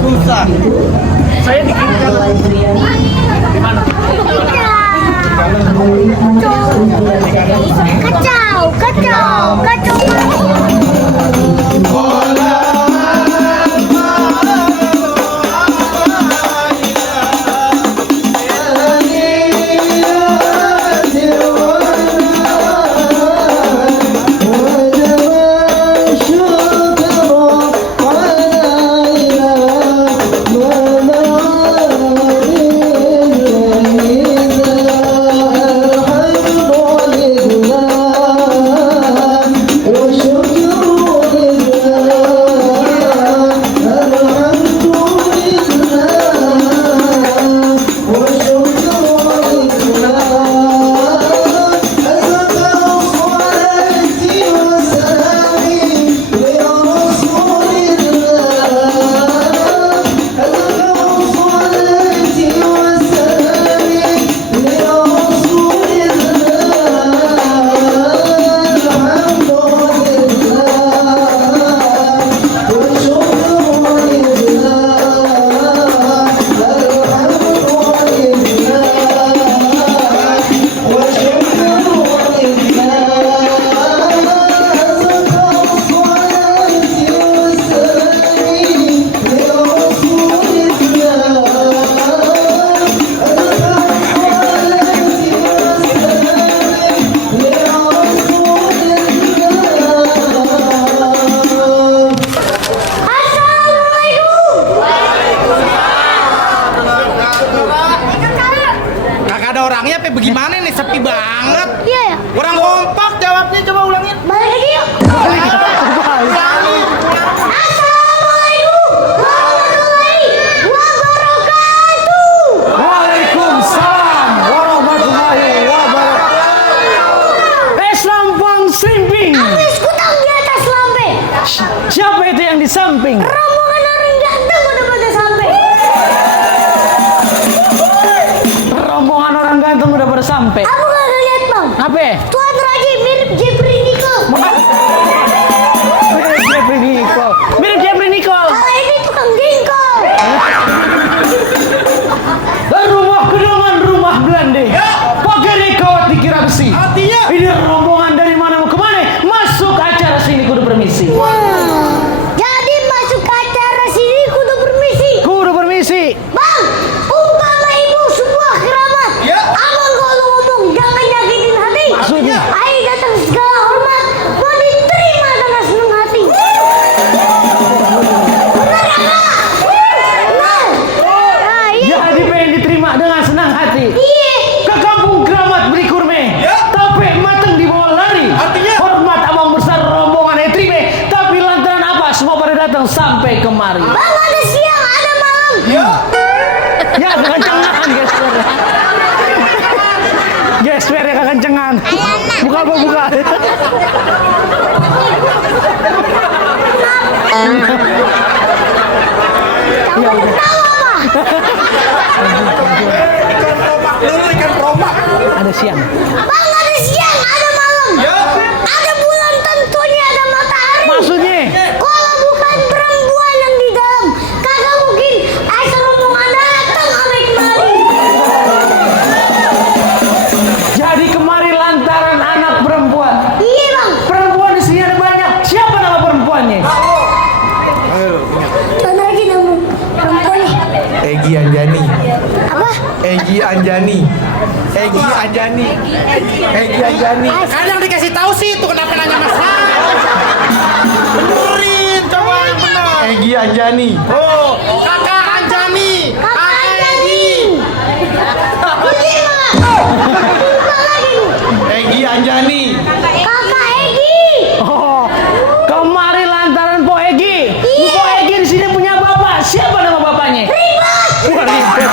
susah. Saya dikirimkan di mana? Kacau, kacau, kacau. Orangnya apa bagaimana nih, sepi banget. Iya ya. Kurang kompak jawabnya, coba ulangin. Balik lagi yuk. Ulangin. Assalamualaikum warahmatullahi wabarakatuh. Waalaikumsalam warahmatullahi wabarakatuh. Lampang Simping. Alis kutang di atas lampe. Siapa itu yang di samping? Rombongan orang ganteng udah pada sampai. Rombongan orang ganteng udah pada sampai. Aku gak lihat bang. Apa? Tuan Raji mirip Jeffrey Nicole. Mirip Jeffrey Nicole. Mirip Jeffrey Nicole. Kalau ini tukang jengkol. Rumah gedongan rumah Belanda. Pakai kawat dikira besi. Artinya? Ini rombongan dari mana mau kemana? Masuk acara sini kudu permisi. Jadi masuk ke acara sini kudu permisi. Kudu permisi. Bang, umpama ibu sebuah keramat. Ya. Abang kalau ngomong jangan nyakitin hati. Maksudnya? Ayo datang segala hormat, mau diterima dengan senang hati. Benar enggak? Benar. Nah, iya. Jadi pengen diterima dengan senang hati. Iya. Ke kampung keramat beli kurme. Ya. Tapi mateng dibawa lari. Artinya? Hormat abang besar rombongan etrime. Tapi lantaran apa? Semua pada datang sampai kemari. Bang ada siang, ada malam. Ya. Ya kekencengan gesper. Gesper ya kekencengan. Buka apa buka. Kamu tahu apa? Ikan promak dulu, ikan promak. Ada siang. Bang ada siang, ada malam. Ya. Ada bulan tentunya ada matahari. Maksudnya? Kalau bukan perempuan yang di dalam, kagak mungkin asal rombongan datang sampai kemari. Jadi kemari lantaran anak perempuan. Iya bang. Perempuan di sini ada banyak. Siapa nama perempuannya? Tuan lagi nama perempuannya. Egi Anjani. Apa? Egi Anjani. Egi Anjani. Egi Anjani. Kadang dikasih tahu sih itu kenapa nanya Mas. Benerin, coba yang benar. Egi Anjani. Oh, Kakak Anjani. Kakak Anjani. Ini mah. Lupa lagi. Egi Anjani. Kakak Egi. Oh, kemari lantaran Po Egi. Iya. Po Egi di sini punya bapak. Siapa nama bapaknya? Ribet. Bukan ribet.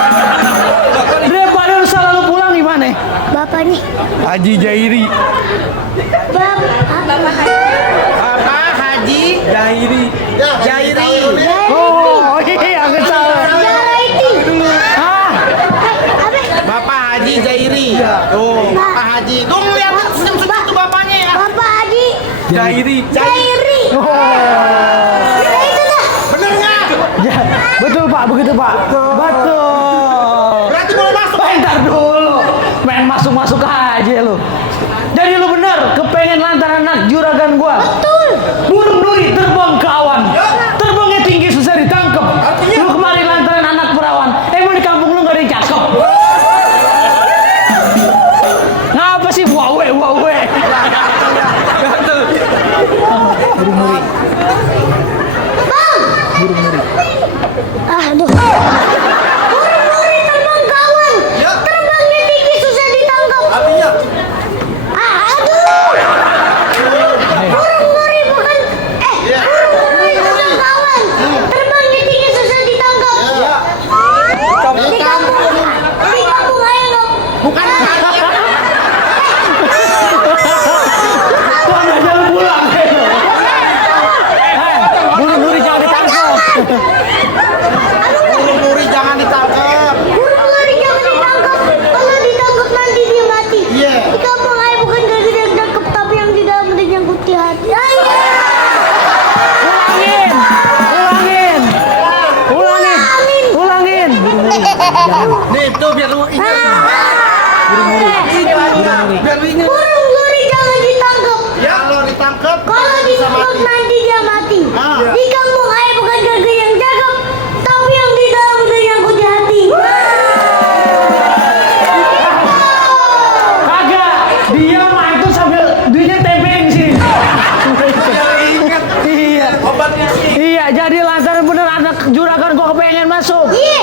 Daripada lu salah lu pulang gimana? Bapaknya. Haji Jairi. Apa Haji Jairi? Jairi. Oh, iya salah. Ah, Bapak Haji Jairi. Tuh, Bapak Haji. Tuh ngeliatin senyum-senyum tuh bapaknya ya. Bapak Haji Jairi. oh. Jairi. Oh. Nah, itu dah. Bener nggak? Ya, Betul Pak, begitu Pak. Betul. Berarti boleh masuk. Bentar dulu. Main masuk-masuk aja lu. Jadi lu bener kepengen lantaran anak juragan gua. Betul. Burung duri terbang ke awan. Terbangnya tinggi susah ditangkap. Lu kemarin lantaran anak perawan. Emang di kampung lu gak ada yang cakep? Ngapa sih wawe? Burung duri. Aduh. Burung duri terbang kawan. Terbangnya tinggi susah ditangkap. Artinya Aduh. Burung duri bukan. Burung duri terbang kawan. Terbangnya tinggi susah ditangkap. Di kampung aja dong. bukan Tuan aja lu pulang. Burung duri jangan ditangkap. burung duri jangan ditangkap. Burung duri jangan ditangkap. Kalau ditangkap nanti dia mati. Iya. Di kampung aja bukan gak ditangkap tapi yang di dalam udah nyangkut di hati. Ulangin. Nih tuh biar lu ingat. Biar lu ingat. Burung duri jangan ditangkap. Kalau ditangkap Kalau ditangkap nanti dia mati. Di kampung aja bukan gagak yang cakep tapi yang di dalam udah nyangkut di hati. Kagak, dia mah itu sambil duitnya tempelin sini. ingat Iya. obatnya sih. Iya, jadi lantaran bener anak juragan gua kepengen masuk. Iya.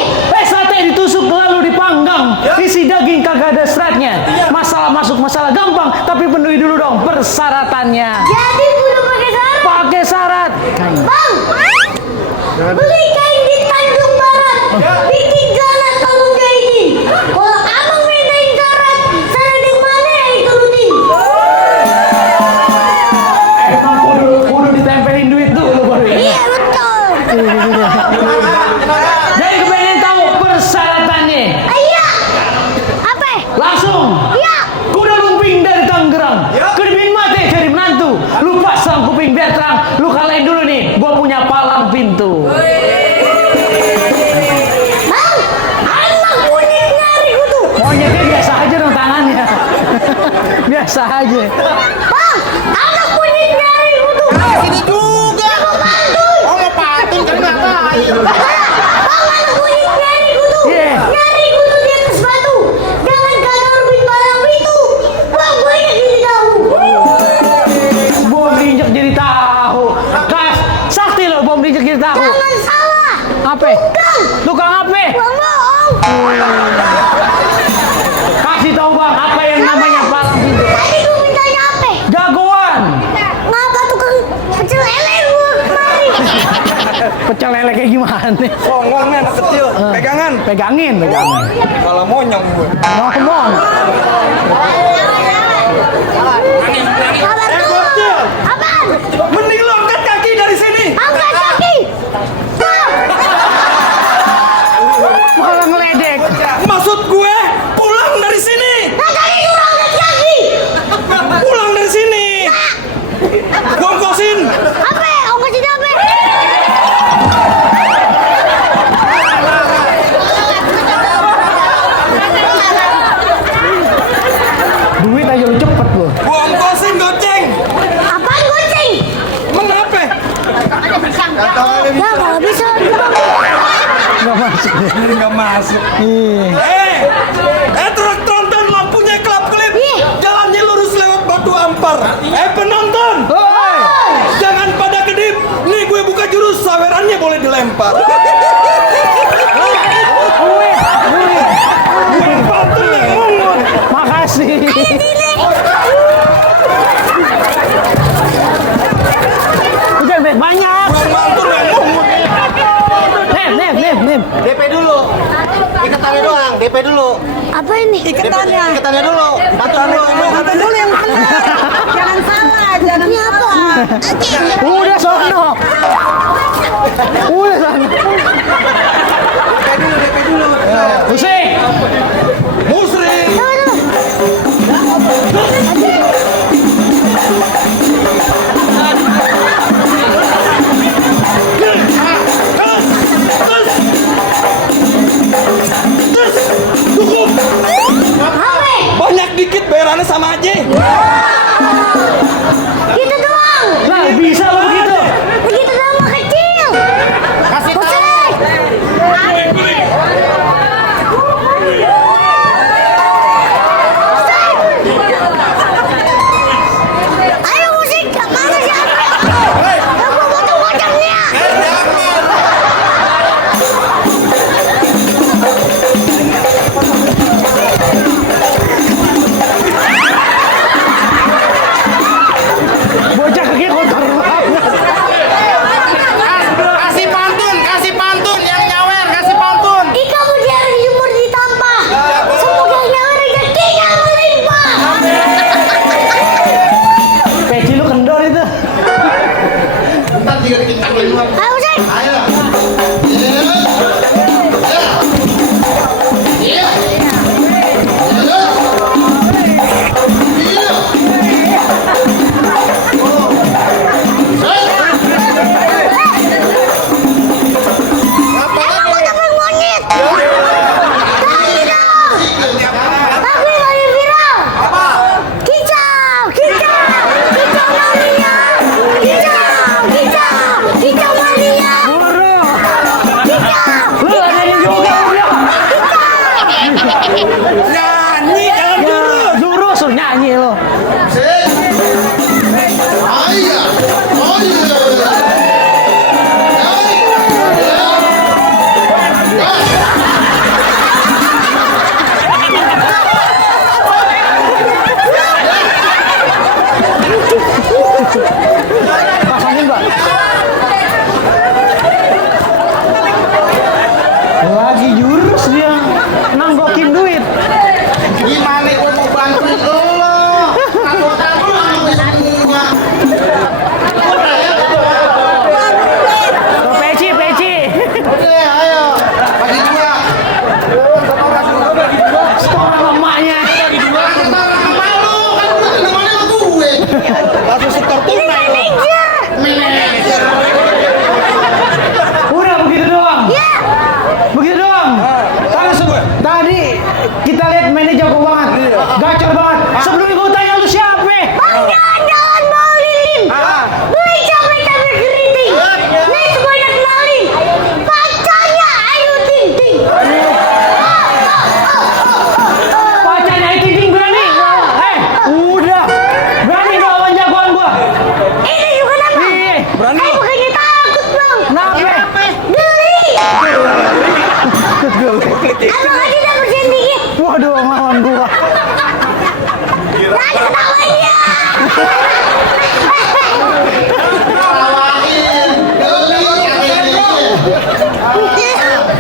Sate ditusuk lalu dipanggang. Isi daging kagak ada seratnya. Masalah masuk masalah gampang, tapi penuhi dulu dong persyaratannya. Jadi udah pakai syarat. Pakai syarat. Bang, beli kain di Tanjung Barat. Bikin jalan tolong jahilin. Kalau abang mintain syarat, sana di mana yang turutin? Emang kudu ditempelin duit dulu baru ya. Iya betul. Jadi kepengen tahu persyaratannya. Iya. Apa? Langsung. Iya. Kuda lumping dari Tangerang. Kedipin mati cari menantu. Lu pasang kuping biar terang. Lu kalahin dulu nih. Gua punya palang pintu. Bang, anak kunyit nyari kutu. Monyetnya biasa aja dong tangannya. Biasa aja. Bang, anak kunyit nyari kutu. Sini juga. Aku bantu. Oh mau patung kan ngapain? Bang, anak kunyit nyari kutu. Iya. Nyari kutu di atas batu. Jangan kagak rubin palang pintu. Bang, banyak jadi tahu. Bom diinjek jadi tahu. Kas, sakti lo bom diinjek jadi tahu. Jangan salah. Apa? Tukang apa? Bang bohong. Kasih tahu bang, apa yang namanya palang pintu? Tadi gue mintanya apa? Jagoan. Ngapa tukang pecel lele gua kemari? Pecel lele kayak gimana? Songong nih anak kecil. Pegangan. Pegangan. Kalau monyong gue. Ngomong. Kabar dulu. bocil. Apaan? Mending lu angkat kaki dari sini. Angkat kaki. Bang, Malah ngeledek. Maksud gue pulang dari sini. nah tadi suruh angkat kaki. Pulang dari sini. Gua ongkosin. Apa? Ongkosin apa? Duit aja lu cepet lu. Gua ongkosin goceng. Apaan goceng? Mengapa? Ya kalau bisa. Nggak masuk. Nggak masuk. Iya. Truk tronton lampunya kelap-kelip. Ih. Jalannya lurus lewat batu ampar. Penonton. Hoi. Jangan pada kedip. Nih gue buka jurus sawerannya boleh dilempar. Gue patung yang mungut. Makasih. Udah banyak. Gue patung yang mungut. Nem. DP dulu. Iketannya doang, DP dulu. Apa ini? Iketannya dulu. Bantu dulu. yang benar. Jangan salah, jangan apa? Udah sono. Udah sono. DP dulu. Musik. Musri. sama aja. Gitu doang. Lah bisa lo begitu. Begitu doang mah kecil. Kasih tahu. Ayo musik, mana siapa? Aku potong-potongnya. Bocah kaki kotor banget. Kasih pantun yang nyawer, kasih pantun. Ika mutiara dijemur di tampah. Semoga yang nyawa rezekinya melimpah. Peci lu kendor itu. Ntar 3 detik sampai luar. Ayo musik. Ayo. Aku temen monyet. Kali dong. Tapi kali viral. Kicau, kicau, kicau mania. Kicau mania. Buru. Kicau. Lu ada yang juga udah. Nyanyi jangan dulu. Jurus lu nyanyi lo. Pasangin Mbak. Lagi jurus dia nanggokin duit. Gimana gua mau bantuin lo? Takut-takut sama semua. Tuh, peci. Oke, ayo. Bagi 2. Sekarang emaknya. Kata orang sama lu, kan gua namanya sama gue. Langsung setor tunai lo. Manajer. Udah begitu doang. Ya. Begitu doang. Tadi kita lihat mainnya jago banget. Gacor banget. Sebelum gue tanya lu siapa? Bang jalan-jalan bawa lilin. Beli capek-capek keriting. Nih sebanyak kenalin. Pacarnya Ayu Ting Ting. Pacarnya itu Ting berani. Udah. Berani lawan jagoan gua. Ini juga nama. Iya. Berani. Bukannya takut bang. Kenapa? Geli. Abang aja udah bersihin dikit. Waduh, lawan gua. Nah, ketawanya. Tawain.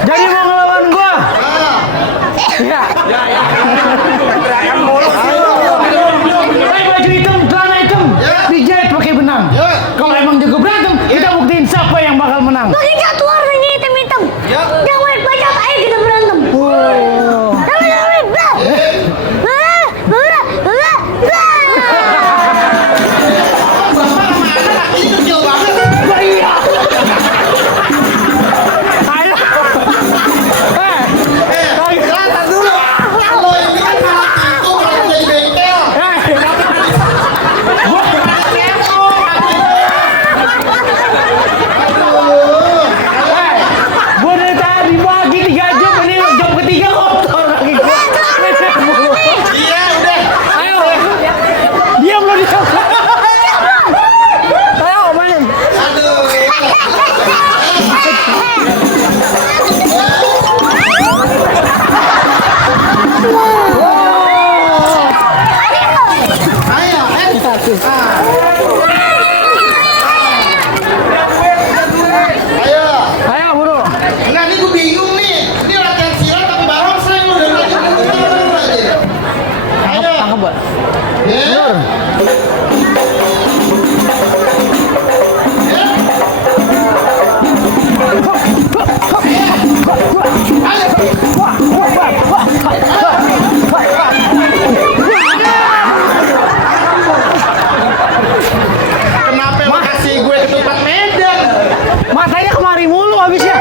Jadi mau ngelawan gua? Ya. Baju hitam, celana hitam, dijahit pakai benang. Kalau emang jago berantem, kita buktiin siapa yang bakal menang. Pakai satu warnanya hitam-hitam. Yang warna bajak, ayo kita berantem. Wow. Ini kecil banget. Iya. Ayo. Lantar dulu. Lo ini kan malah aku kalau jadi bengkel. Gua dari tadi bagi 3 jam, ini jam ketiga kotor lagi gua. Iya, udah. Ayo. Diam lo diam. Ayo main. Aduh. Ayo, Ayo. Ayo buru. Enggak, ini gue bingung nih. Ini latihan silat tapi barongsai lu dari tadi muter aja. Ayo. Tangkap, Mbak. Ya. Kenapa lu kasih gue ketupat Medan? Matanya kemari mulu habisnya.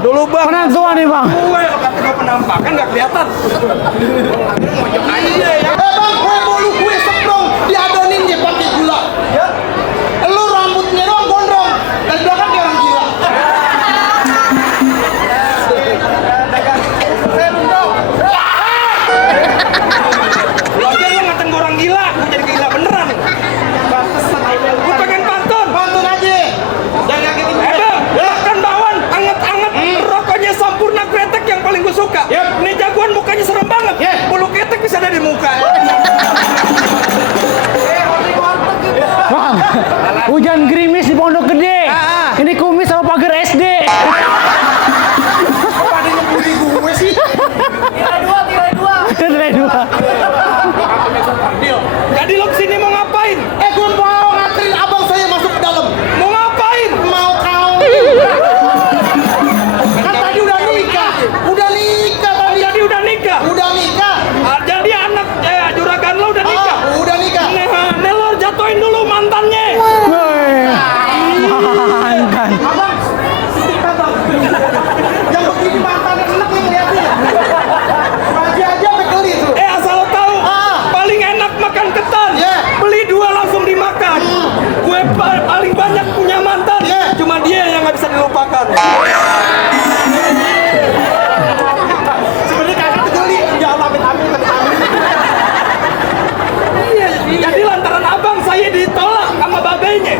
Dulu bang. Penentuan nih bang. Gue kata penampakan nggak kelihatan. Iya ya. Bang, kue bolu kue seprong diadonin dia pakai gula. Ya. Lu rambutnya doang gondrong, dan belakang dia orang gila. Lagian lu ngatain gue orang gila, gue jadi gila beneran. Gue pengen pantun. Pantun aja. Jangan nyakitin gue. Bang, makan bakwan, anget-anget, rokoknya Sampurna Kretek yang paling gue suka. Nih jagoan mukanya serem banget. Bulu ketek bisa ada di muka. Bang, hujan gerimis di Pondok Gede. Ini kumis sama pagar SD. Pada nyembunyi gue sih. Tirai dua. Jadi lo kesini mau ngapain? Gue mau nganterin abang saya masuk ke dalam. Mau ngapain? Mau kau. Kan tadi udah nikah. Udah nikah tadi. Jadi udah nikah. Udah nikah. Jadi anak juragan lo udah nikah. Udah nikah. Nih lo jatuhin dulu mantannya. Mantan. Abang, yang begini mantannya enak nih ngeliatnya. Pagi aja sampai geli tuh. Asal lo tahu, paling enak makan ketan. Beli 2 langsung dimakan. Gue paling banyak punya mantan. Cuma dia yang nggak bisa dilupakan. Sebenarnya kakak tuh geli. Ya Allah, amit-amit. Iya, jadi lantaran abang saya ditolak sama babenya.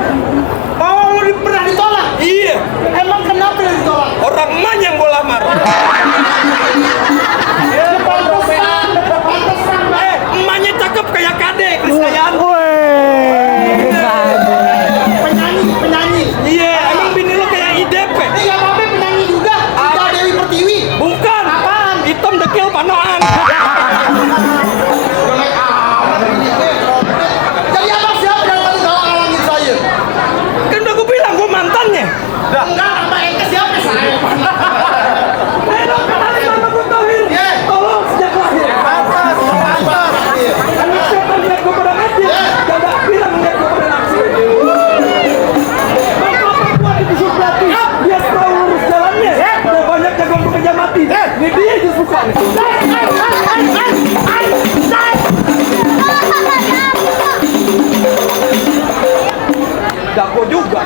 Oh, lu pernah ditolak? Iya, Emang kenapa lu ditolak? orang emaknya yang gue lamar. Pantesan. Emaknya cakep kayak Kade, Krisdayanti. Penyanyi. Iya, emang bini lo kayak IDP. Iya, Babe penyanyi juga. Ida Dewi Pertiwi. Bukan. Apaan? Hitam dekil panoan. Jadi abang siapa yang paling galak-galangin saya? Kan udah gue bilang gue mantannya. Enggak, Mbak Eka siapa saya? Dong, kenalin nama gue Tohir. Tolong sejak lahir. Pantas. Anak setan lihat gue pada mati. Gak bilang lihat gue pada naksi. Bapak gue ditusuk pelatih. Dia tahu lurus jalannya. Udah banyak jagoan pekerja mati. Ini dia justru suka. Jago juga.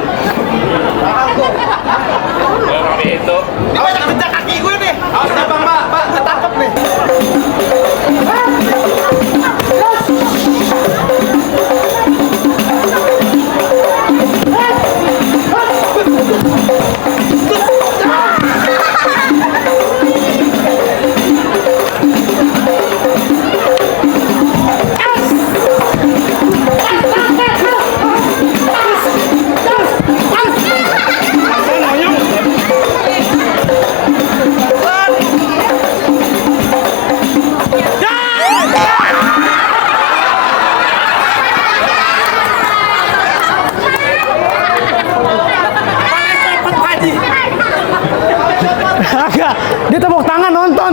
Itu. Awas jangan pecah kaki gue nih. Awas ya bang, Pak, ketangkep nih. Agak, dia tepuk tangan nonton.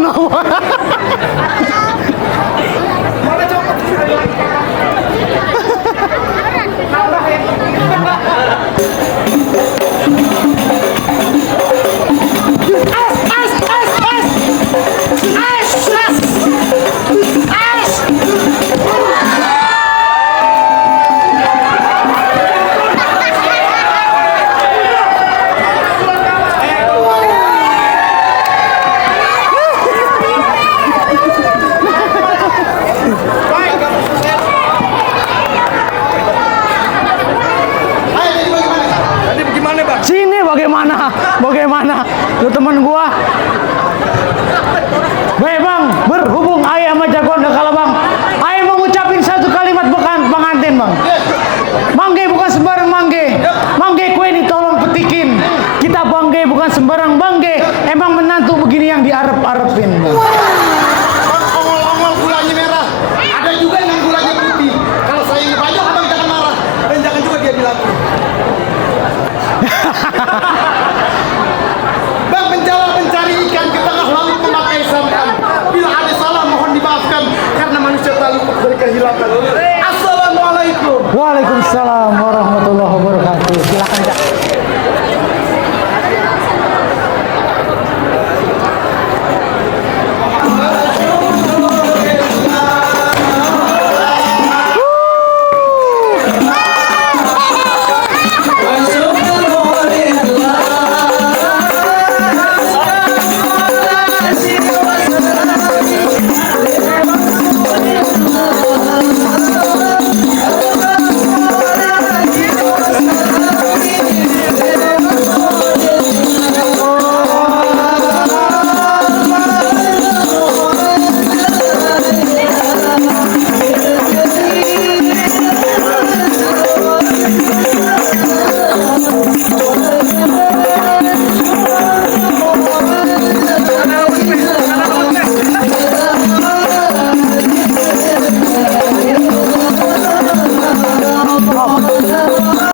Bagaimana? Lu teman gua. Baik bang, berhubung ayah sama jagoan udah kalah bang, ayah mau ngucapin satu kalimat pengantin bang. Mangge bukan sembarang mangge. Mangge kue ini tolong petikin. Kita bangge bukan sembarang bangge. Emang menantu begini yang diarep-arepin bang. Ongol-ongol gulanya merah. Ada juga yang gulanya putih. Kalau saya ini banyak abang jangan marah. Dan jangan juga dia bilang. Bang penjala mencari ikan ke tengah laut memakai sampan. Bila ada salah mohon dimaafkan karena manusia tak luput dari kehilangan. Assalamualaikum. Waalaikumsalam.